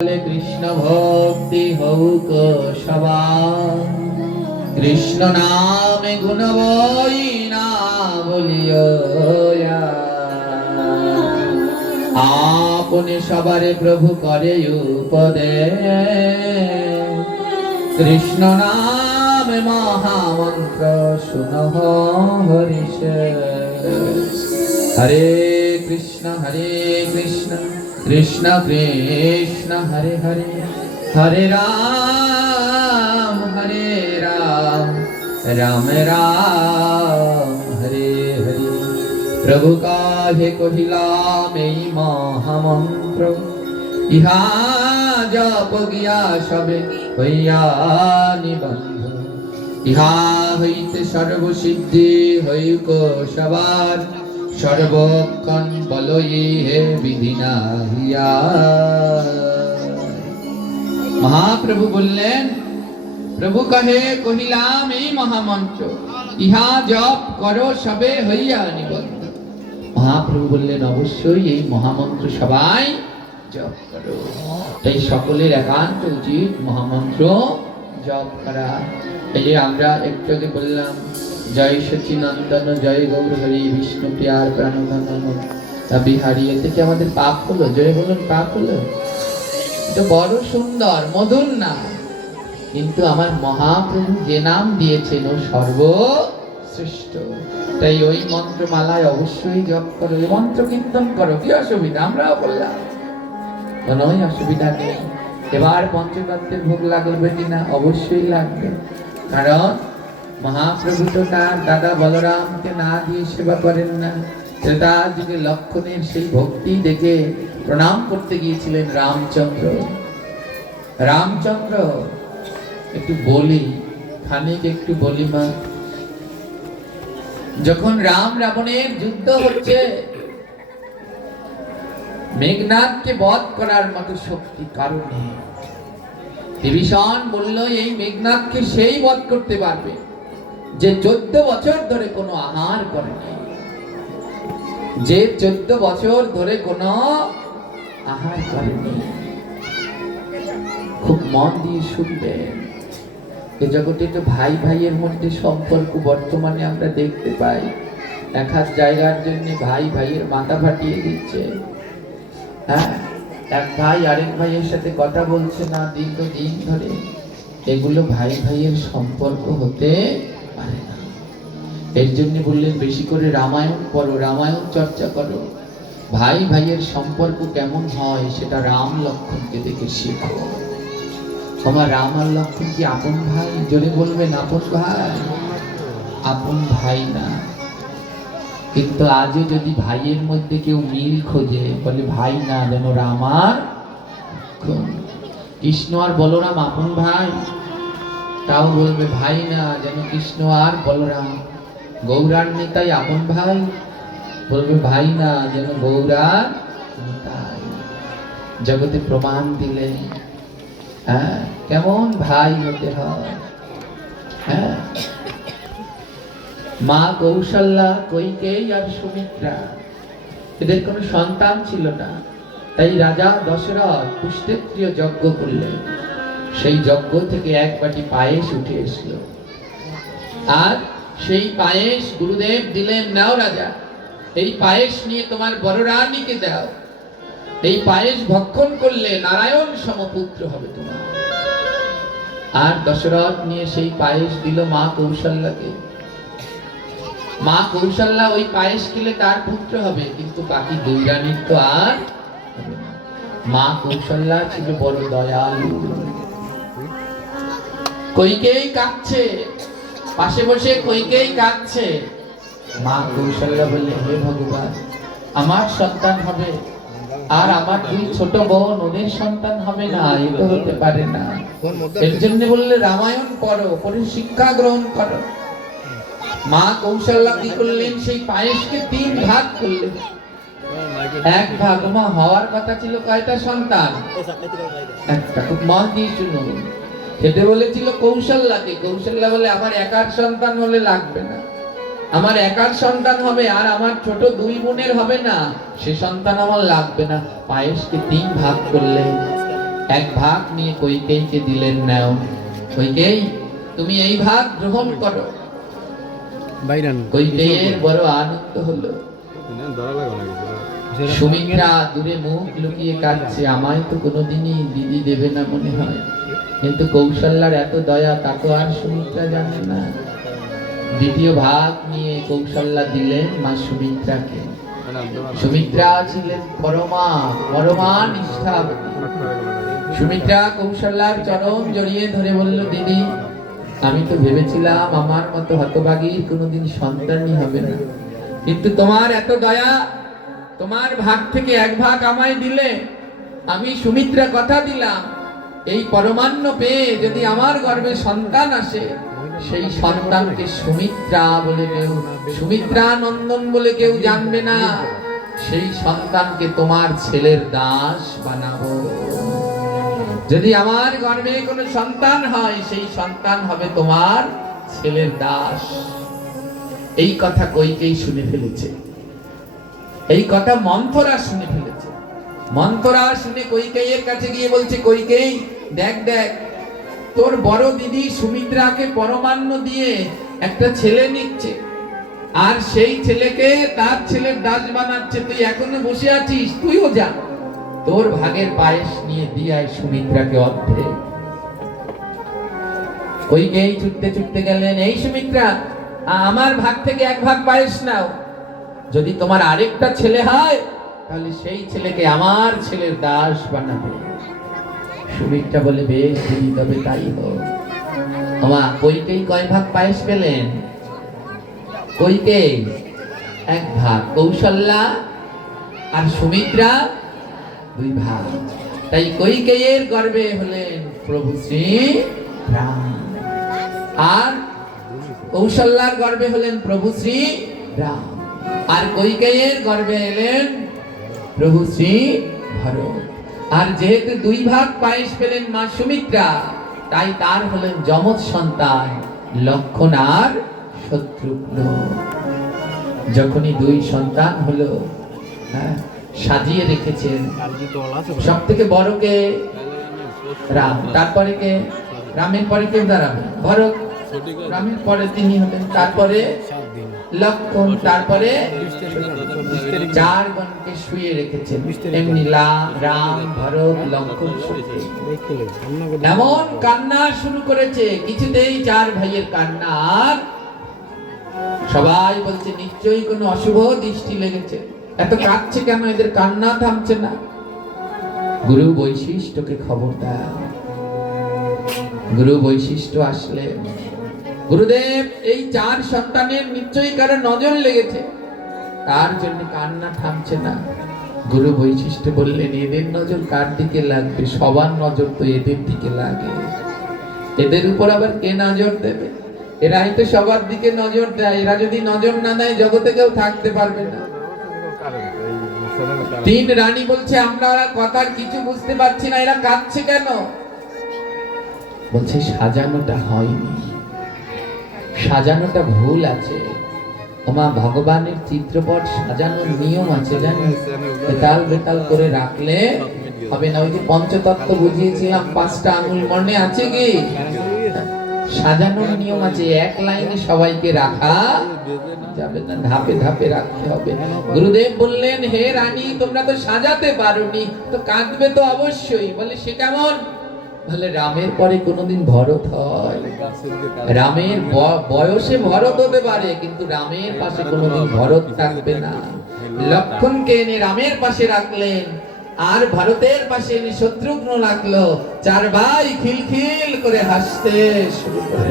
কৃষ্ণ ভক্তি হৌক সবার, কৃষ্ণ নামে গুণ বই না বলিও আপনি সবারে প্রভু করে উপদেশ, কৃষ্ণ নামে মহামন্ত্র শুনহ হরিষ। হরে কৃষ্ণ কৃষ্ণ কৃষ্ণ হরে হরে, হরে রাম রাম রাম হরে হরে। প্রভু কাহে কহিলাম এই মহামন্ত্র, ইহা জপ গিয়া সবে হইয়া নিবন্ধ, ইহা হইতে সর্বসিদ্ধি হইক সবার, সর্বক্ষণ বলই হে বিধি নাহিয়া। মহাপ্রভু বললেন, প্রভু কহে কহিলাম এই মহামন্ত্র, ইহা জপ করো সবে হইয়া নিবন্ধ। মহাপ্রভু বললেন অবশ্যই এই মহামন্ত্র সবাই জপ করো। তাই সকলের একান্ত উচিত মহামন্ত্র জপ করা। এই যে আমরা একটু আগে বললাম জয় সচিনন্দন জয় গৌর হরি বিষ্ণু প্রিয়ার প্রাণধন বিহারী, এতে কি আমাদের পাপ হলো? জয় বলুন, পাপ হলো? এটা বড় সুন্দর মধুর নাম, কিন্তু আমার মহাপ্রভু যে নাম দিয়েছেন ও সর্বশ্রেষ্ঠ। তাই ওই মন্ত্রমালায় অবশ্যই জপ করো, এই মন্ত্র কীর্তন করো। কি অসুবিধা? আমরাও বললাম, কোনো অসুবিধা নেই। এবার পঞ্চতত্ত্বের ভোগ লাগবে কিনা? অবশ্যই লাগবে, কারণ মহাপ্রভু তো তার দাদা বলরামকে না দিয়ে সেবা করেন না। ত্রেতা যুগে লক্ষণের সেই ভক্তি দেখে প্রণাম করতে গিয়েছিলেন রামচন্দ্র। একটু বলি, খানিক একটু বলি মা। যখন রাম রাবণের যুদ্ধ হচ্ছে, মেঘনাদকে বধ করার মতো শক্তি কারণে বিভীষণ বলল এই মেঘনাদকে সেই বধ করতে পারবে যে 14 বছর ধরে কোনো আহার করেনি, যে 14 বছর ধরে কোনো আহার করেনি। খুব মন দিয়ে শুনবেন, এ জগতে তো ভাই ভাইয়ের মধ্যে সম্পর্ক বর্তমানে আমরা দেখতে পাই। এক হাত জায়গার জন্য ভাই ভাইয়ের মাথা ফাটিয়ে দিচ্ছে। হ্যাঁ, এক ভাই আরেক ভাইয়ের সাথে কথা বলছে না দীর্ঘদিন ধরে। এগুলো ভাই ভাইয়ের সম্পর্ক হতে পারে না। এর জন্য বললেন বেশি করে রামায়ণ পড়ো, রামায়ণ চর্চা করো। ভাই ভাইয়ের সম্পর্ক কেমন হয় সেটা রাম লক্ষ্মণকে দেখে শিখো। তোমার রাম আর লক্ষ্মণ কি আপন ভাই? জোরে বলবেন, আপন ভাই। আপন ভাই না, কিন্তু আজও যদি ভাইয়ের মধ্যে কেউ মিল খোঁজে, বলে ভাই না, যেন রাম আর কৃষ্ণ আর বলরাম আপন ভাই, তাও বলবে ভাই না, যেন কৃষ্ণ আর বলরাম। গৌরার নিতাই আপন ভাই, বলবে ভাই না, যেন গৌরার নিতাই। জগতে প্রমাণ দিলে হ্যাঁ কেমন ভাই হতে হয়। হ্যাঁ, মা কৌশল্যা, কৈকেয়ী আর সুমিত্রা, এদের কোনো সন্তান ছিল না। তাই রাজা দশরথ পুষ্টেত্রীয় যজ্ঞ করলেন। সেই যজ্ঞ থেকে এক বাটি পায়েস উঠে এসলো, আর সেই পায়েস গুরুদেব দিলেন, নাও রাজা, এই পায়েস নিয়ে তোমার বড় রানীকে দাও। এই পায়েস ভক্ষণ করলে নারায়ণ সমপুত্র হবে তোমার। আর দশরথ নিয়ে সেই পায়েস দিল মা কৌশল্যাকে। মা কৌশল্যা ওই পায়েস খেলে তার পুত্র হবে, কিন্তু বাকি দুই রানীর তো আর হবে না। মা কৌশল্যা ছিল বড় দয়ালু। কৈকেয়ী কাঁদছে, পাশে বসে কৈকেয়ী কাঁদছে। মা কৌশল্যা বললে, হে ভগবান, আমার সন্তান হবে আর আমার দুই ছোট বোন, ওদের সন্তান হবে না, এ তো হতে পারে না। এর জন্য বললে রামায়ণ পড়ো, পড়ে শিক্ষা গ্রহণ করো। মা কৌশল্যা কি করলেন? সেই পায়েসকে 3 ভাগ করলেন। এক ভাগ মা হওয়ার কথা ছিল কয়টা সন্তান? একটা। খুব মন দিয়ে শুনুন, খেতে বলেছিল কৌশল্যাকে। কৌশল্যা বলে আমার একার সন্তান হলে লাগবে না, আমার একার সন্তান হবে আর আমার ছোট দুই বোনের হবে না, সে সন্তান আমার লাগবে না। পায়েসকে তিন ভাগ করলেন, এক ভাগ নিয়ে কইকেয়ীকে দিলেন, নাও কইকেয়ী, তুমি এই ভাগ গ্রহণ করো। কইকেয়ীর বড় আনন্দ হলো। সুমিত্রা দূরে মুখ লুকিয়ে কাঁদছে, আমায় তো কোনোদিনই দিদি দেবে না মনে হয়, কিন্তু কৌশল্যার এত দয়া তা তো আর সুমিত্রা জানে না। দ্বিতীয় ভাগ নিয়ে কৌশল্যা দিলেন মা সুমিত্রাকে। সুমিত্রা ছিলেন পরমা নিষ্ঠাবতী। সুমিত্রা কৌশল্যার চরণ জড়িয়ে ধরে বলল, দিদি, আমি তো ভেবেছিলাম আমার মতো হতভাগীর কোনোদিন সন্তানই হবে না, কিন্তু তোমার এত দয়া, তোমার ভাগ থেকে এক ভাগ আমায় দিলে। আমি সুমিত্রা কথা দিলাম, এই পরমান্ন পেয়ে যদি আমার গর্ভে সন্তান আসে, সেই সন্তানকে সুমিত্রা বলে কেউ, সুমিত্রা নন্দন বলে কেউ জানবে না, সেই সন্তানকে তোমার ছেলের দাস বানাবো। যদি আমার গর্ভে কোনো সন্তান হয়, সেই সন্তান হবে তোমার ছেলের দাস। এই কথা কইকেই শুনে ফেলেছে, এই কথা মন্থরা শুনে ফেলেছে। মন্থরা শুনে কইকেয়ীর কাছে গিয়ে বলছে, কইকেয়ী, দেখ দেখ, তোর বড় দিদি সুমিত্রাকে পরমান্ন দিয়ে একটা ছেলে নিচ্ছে, আর সেই ছেলেকে তার ছেলের দাস বানাচ্ছে। তুই এখনো বসে আছিস, তুইও যা, তোর ভাগের পায়েস নিয়ে দিয়ে আয় সুমিত্রাকে অর্ধেক। কইকেয়ী ছুটতে ছুটতে গেলেন, এই সুমিত্রা, আমার ভাগ থেকে এক ভাগ পায়েস নাও। যদি তোমার আরেকটা ছেলে হয়, তাহলে সেই ছেলেকে আমার ছেলের দাস বানাবে। সুমিত্রা বলে, বেশ দিদি, তবে তাই হোক। মা কইকেয়ী কয় ভাগ পায়েস পেলেন? কইকেয়ী এক ভাগ, কৌশল্যা আর সুমিত্রা দুই ভাগ। তাই কইকেয়ীর গর্ভে হলেন প্রভু শ্রী রাম, আর কৌশল্যার গর্ভে হলেন প্রভু শ্রী রাম, আর কইকেয়ীর গর্ভে এলেন প্রভু শ্রী ভরত। আর যেহেতু দুই ভাগ পায়েস পেলেন মা সুমিত্রা, তাই তার হলেন যমজ সন্তান লক্ষণ আর শত্রুঘ্ন। যখনই দুই সন্তান হলো, সাজিয়ে রেখেছেন। সব থেকে বড়কে রাম, তারপরে কে? রামের পরে কে দাঁড়াবে? ভরত। রামের পরে তিনি হবেন, তারপরে লক্ষণ, তারপরে চার গণকে শুয়ে রেখেছেন। এমনি রাম, ভরত, লক্ষণ এমন কান্না শুরু করেছে, কিছুতেই চার ভাইয়ের কান্না। সবাই বলছে নিশ্চয়ই কোনো অশুভ দৃষ্টি লেগেছে, এত কাঁদছে কেন, এদের কান্না থামছে না। গুরু বৈশিষ্ট্যকে খবর দেয়। গুরু বৈশিষ্ট্য আসলে, গুরুদেব, এই চার সন্তানের নিশ্চয়ই কারো নজর লেগেছে, তার জন্য কান্না থামছে না। গুরু বৈশিষ্ট্য বললেন, এদের নজর কার দিকে লাগবে? সবার নজর তো এদের দিকে লাগে, এদের উপর আবার কে নজর দেবে? এরাই তো সবার দিকে নজর দেয়, এরা যদি নজর না দেয় জগতে কেউ থাকতে পারবে না। তিন রানী বলছে, আমরা কথার কিছু বুঝতে পারছি না, এরা কাঁদছে কেন? বলছে সাজানোটা হয়নি, সাজানোটা ভুল আছে। ওমা, ভগবানের চিত্রপট সাজানোর নিয়ম আছে, জানেন? বেতাল বেতাল করে রাখলে হবে না। ওই যে পঞ্চতত্ত্ব বুঝিয়েছিলাম, 5টা আঙুল মনে আছে কি? সাজানোর নিয়ম আছে, এক লাইনে সবাইকে রাখা যাবে না, ধাপে ধাপে রাখতে হবে। গুরুদেব বললেন, হে রানী, তোমরা তো সাজাতে পারোনি, তো কাঁদবে তো অবশ্যই। বলে, সে কেমন? বলে, রামের পরে কোনোদিন ভরত হয়? রামের বয়সে ভরত হতে পারে, কিন্তু রামের পাশে কোনোদিন ভরত থাকবে না। লক্ষণকে এনে রামের পাশে রাখলেন, আর ভারতের পাশে এনে শত্রুঘ্ন রাখলো। চার ভাই খিলখিল করে হাসতে শুরু করে।